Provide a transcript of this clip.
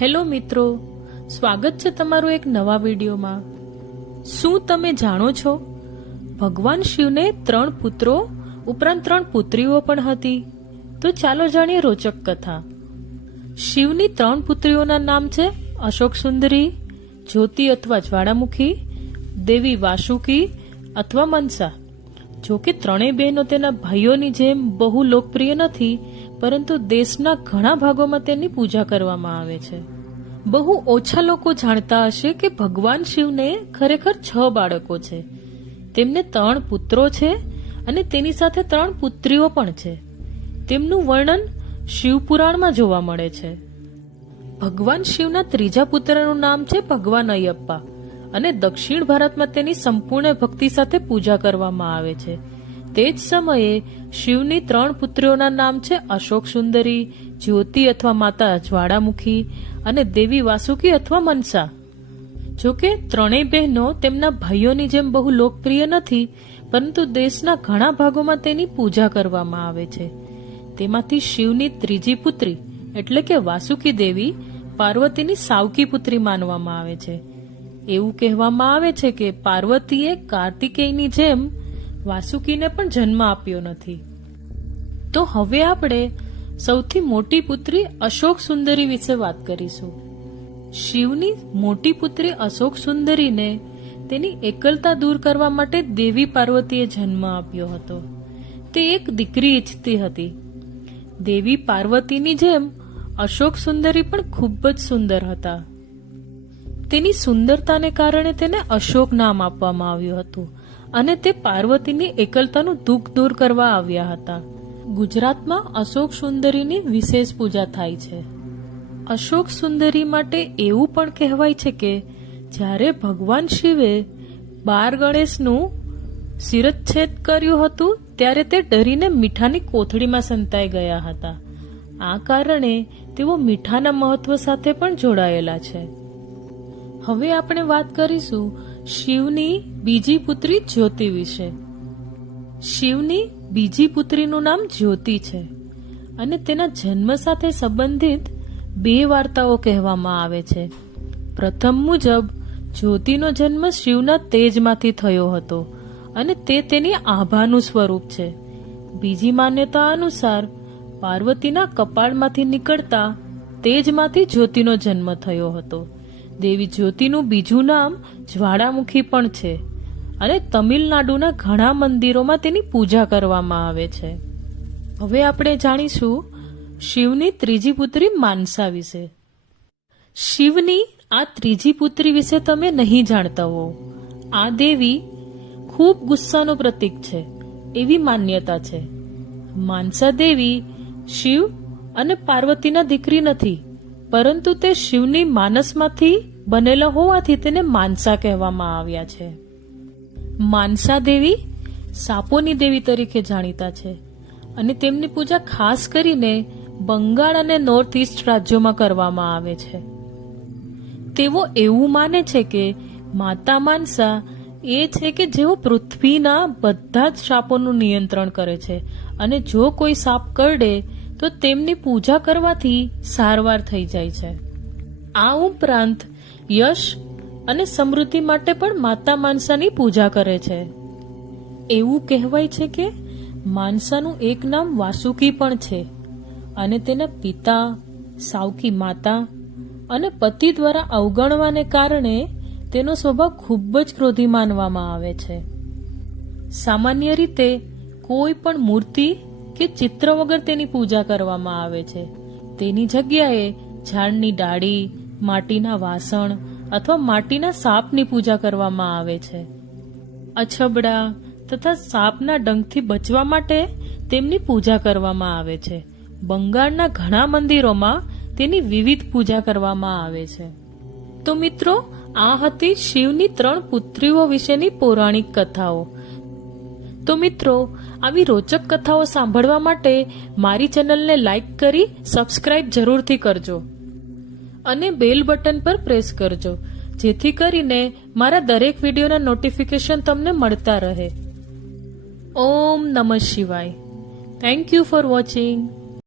Hello મિત્રો, સ્વાગત છે તમારું એક નવા વિડીયોમાં. શું તમે જાણો છો, ભગવાન શિવને ત્રણ પુત્રો ઉપરાંત ત્રણ પુત્રીઓ પણ હતી? તો ચાલો જાણીએ રોચક કથા. શિવની ત્રણ પુત્રીઓના નામ છે અશોક સુંદરી, જ્યોતિ અથવા જ્વાળામુખી, દેવી વાસુકી અથવા મનસા. જો કે ત્રણેય બહેનો તેના ભાઈઓની જેમ બહુ લોકપ્રિય નથી, પરંતુ દેશના ઘણા ભાગોમાં તેની પૂજા કરવામાં આવે છે. બહુ ઓછા લોકો જાણતા હશે કે ભગવાન શિવને ખરેખર છ બાળકો છે. તેમને ત્રણ પુત્રો છે અને તેની સાથે ત્રણ પુત્રીઓ પણ છે. તેમનું વર્ણન શિવપુરાણમાં જોવા મળે છે. ભગવાન શિવના ત્રીજા પુત્રનું નામ છે ભગવાન અયપ્પા. અને દક્ષિણ ભારતમાં તેની સંપૂર્ણ ભક્તિ સાથે પૂજા કરવામાં આવે છે. તે જ સમયે શિવની ત્રણ પુત્રીઓના નામ છે અશોક સુંદરી, જ્યોતિ અથવા માતા જ્વાળામુખી અને દેવી વાસુકી અથવા મનસા. જોકે ત્રણેય બહેનો તેમના ભાઈઓની જેમ બહુ લોકપ્રિય નથી, પરંતુ દેશના ઘણા ભાગોમાં તેની પૂજા કરવામાં આવે છે. તેમાંથી શિવની ત્રીજી પુત્રી એટલે કે વાસુકી દેવી પાર્વતીની સાવકી પુત્રી માનવામાં આવે છે. એવું કહેવામાં આવે છે કે પાર્વતીએ કાર્તિકેયની જેમ વાસુકીને પણ જન્મ આપ્યો નથી. તો હવે આપણે સૌથી મોટી પુત્રી અશોક સુંદરી વિશે વાત કરીશું. શિવની મોટી પુત્રી અશોક સુંદરીને તેની એકલતા દૂર કરવા માટે દેવી પાર્વતીએ જન્મ આપ્યો હતો. તે એક દીકરી ઈચ્છતી હતી. દેવી પાર્વતીની જેમ અશોક સુંદરી પણ ખૂબ જ સુંદર હતા. તેની સુંદરતાને કારણે તેને અશોક નામ આપવામાં આવ્યું હતું અને તે પાર્વતીની એકલતાનું દુઃખ દૂર કરવા આવ્યા હતા. ગુજરાતમાં અશોક સુંદરીની વિશેષ પૂજા થાય છે. અશોક સુંદરી માટે એવું પણ કહેવાય છે કે, જ્યારે ભગવાન શિવે બાર ગણેશનું શિરચ્છેદ કર્યું હતું, ત્યારે તે ડરીને મીઠાની કોથળીમાં સંતાઈ ગયા હતા. આ કારણે તેઓ મીઠાના મહત્વ સાથે પણ જોડાયેલા છે. હવે આપણે વાત કરીશું શિવની બીજી પુત્રી જ્યોતિ વિશે. શિવની બીજી પુત્રીનું નામ જ્યોતિ છે અને તેના જન્મ સાથે સંબંધિત બે વાર્તાઓ કહેવામાં આવે છે. પ્રથમ મુજબ, જ્યોતિનો જન્મ શિવના તેજમાંથી થયો હતો અને તે તેની આભાનું સ્વરૂપ છે. બીજી માન્યતા અનુસાર, પાર્વતીના કપાળમાંથી નીકળતા તેજમાંથી જ્યોતિનો જન્મ થયો હતો. દેવી જ્યોતિનું બીજું નામ જ્વાળામુખી પણ છે. અને તમિલનાડુના ઘણા મંદિરોમાં તેની પૂજા કરવામાં આવે છે. હવે આપણે જાણીશું શિવની ત્રીજી પુત્રી માનસા વિશે. શિવની આ ત્રીજી પુત્રી વિશે તમે નહીં જાણતા હો. આ દેવી ખૂબ ગુસ્સાનું પ્રતીક છે, એવી માન્યતા છે. માનસા દેવી શિવ અને પાર્વતીના દીકરી નથી. પરંતુ તે શિવની માનસમાંથી બનેલો હોવાથી તેને માનસા કહેવામાં આવ્યા છે. માનસા દેવી સાપોની દેવી તરીકે જાણીતા છે અને તેમની પૂજા ખાસ કરીને બંગાળ અને નોર્થ ઇસ્ટ રાજ્યોમાં કરવામાં આવે છે. તેઓ એવું માને છે કે માતા માનસા એ છે કે જેઓ પૃથ્વીના બધા જ સાપોનું નિયંત્રણ કરે છે અને જો કોઈ સાપ કરડે તો તેમની પૂજા કરવાથી સારવાર થઈ જાય છે. આ ઉપરાંત યશ અને સમૃદ્ધિ માટે પણ માતા માનસાની પૂજા કરે છે. એવું કહેવાય છે કે માનસાનું એક નામ વાસુકી પણ છે અને તેના પિતા, સાવકી માતા અને પતિ દ્વારા અવગણવાને કારણે તેનો સ્વભાવ ખૂબ જ ક્રોધી માનવામાં આવે છે. સામાન્ય રીતે કોઈ પણ મૂર્તિ કે ચિત્ર વગર તેની પૂજા કરવામાં આવે છે. તેની જગ્યાએ ઝાડની ડાળી, માટીના વાસણ અથવા માટીના સાપની પૂજા કરવામાં આવે છે. અછબડા તથા સાપના ડંખથી બચવા માટે તેમની પૂજા કરવામાં આવે છે. બંગાળના ઘણા મંદિરોમાં તેની વિવિધ પૂજા કરવામાં આવે છે. તો મિત્રો, આ હતી શિવની ત્રણ પુત્રીઓ વિશેની પૌરાણિક કથાઓ. તો મિત્રો, આવી રોચક કથાઓ સાંભળવા માટે મારી ચેનલને લાઈક કરી સબસ્ક્રાઇબ જરૂરથી કરજો અને બેલ બટન પર પ્રેસ કરજો, જેથી કરીને મારા દરેક વિડીયોના નોટિફિકેશન તમને મળતા રહે. ઓમ નમઃ શિવાય. Thank you for watching